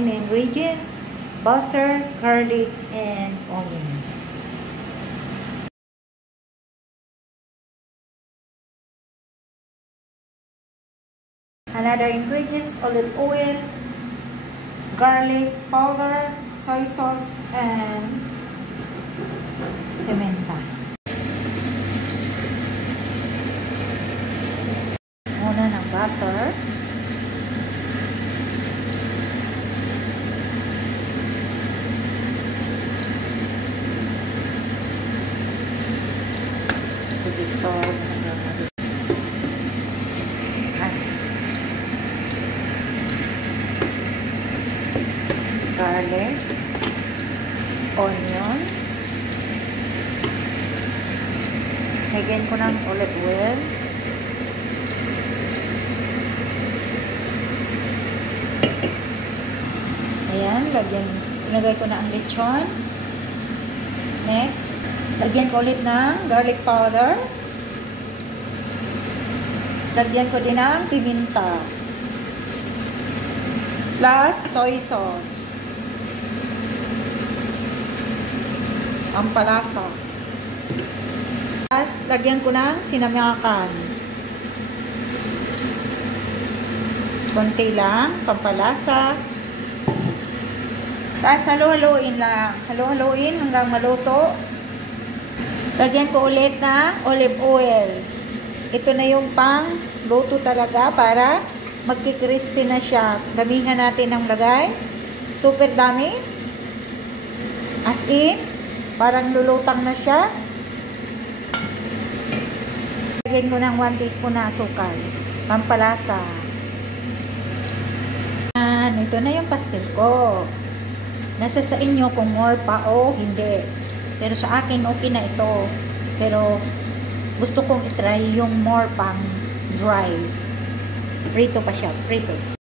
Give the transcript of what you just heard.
main ingredients, butter, garlic, and onion. Another ingredients, olive oil, garlic powder, soy sauce, and pimenta. Muna ng butter. To dissolve. Garlic, onion, lagyan ko ng olive oil, ayan, lagay ko na ang lechon. Next, lagyan ko ulit ng garlic powder, lagyan ko din ng piminta, plus soy sauce. Pampalasa. Tapos, lagyan ko ng sinamakan. Konti lang, pampalasa. Tapos, halo-haloin lang. Halo-haloin hanggang maluto. Lagyan ko ulit ng olive oil. Ito na yung pang luto talaga para magkikrispy na siya. Damihan natin ng lagay. Super dami. As in, parang lulutang na siya. Lagyan ko ng 1 teaspoon na asukal. Pampalasa. Ito na yung pastel ko. Nasa sa inyo kung more pa o hindi. Pero sa akin, okay na ito. Pero gusto kong itry yung more pang dry. Prito pa siya. Prito.